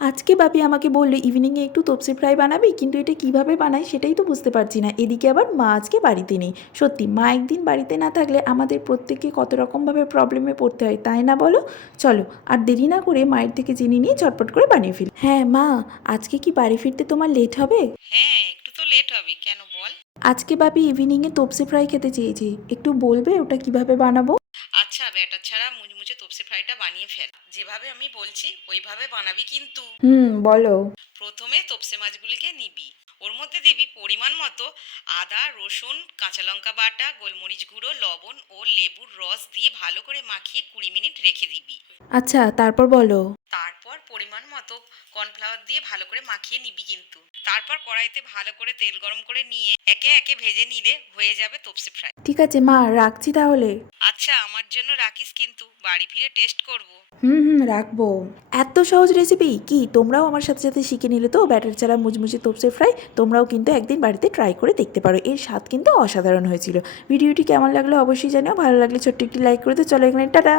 আজকে বাপি আমাকে বললো ইভিনিংয়ে একটু তপসি ফ্রাই বানাবি, কিন্তু এটা কিভাবে বানাই সেটাই তো বুঝতে পারছি না। এদিকে আবার মা আজকে বাড়িতে নেই। সত্যি মা একদিন বাড়িতে না থাকলে আমাদের প্রত্যেককে কত রকমভাবে প্রবলেমে পড়তে হয়, তাই না বলো? চলো আর দেরি না করে মায়ের থেকে জেনে নিয়ে চটপট করে বানিয়ে ফেলি। হ্যাঁ মা, আজকে কি বাড়ি ফিরতে তোমার লেট হবে? হ্যাঁ, একটু তো লেট হবে, কেন বল? আজকে বাপি ইভিনিংয়ে তপসি ফ্রাই খেতে চেয়েছি, একটু বলবে ওটা কিভাবে বানাবো? আচ্ছা, ব্যাটার ছাড়া মুচমুচে তপসি ফ্রাইটা বানিয়ে ফেল। যেভাবে আমি বলছি ওইভাবে বানাবি কিন্তু। হুম, বলো। প্রথমে তপসে মাছগুলিকে নিবি, ওর মধ্যে দিবি পরিমাণ মতো আদা, রসুন, কাঁচা লঙ্কা বাটা, গোলমরিচ গুঁড়ো, লবণ ও লেবুর রস দিয়ে ভালো করে মাখিয়ে 20 মিনিট রেখে দিবি। আচ্ছা, তারপর বলো। তারপর পরিমাণ মতো কর্নফ্লাওয়ার দিয়ে ভালো করে মাখিয়ে নিবি কিন্তু। তারপর কড়াইতে ভালো করে তেল গরম করে নিয়ে একে একে ভেজে নিলে হয়ে যাবে তপসে ফ্রাই। ঠিক আছে মা, রাখছি তাহলে। আচ্ছা, আমার জন্য রাখিস কিন্তু, বাড়ি ফিরে টেস্ট করব। হুম হুম, রাখবো। এত সহজ রেসিপি কি তোমরাও আমার সাথে সাথে শিখে নিলে তো ব্যাটার ছাড়া মুচমুচে তোপসে ফ্রাই? তোমরাও কিন্তু একদিন বাড়িতে ট্রাই করে দেখতে পারো, এর স্বাদ কিন্তু অসাধারণ হয়েছিল। ভিডিওটি কেমন লাগলো অবশ্যই জানিও, ভালো লাগলে ছোট্ট একটি লাইক করে দিও। চলো এখানে টাটা।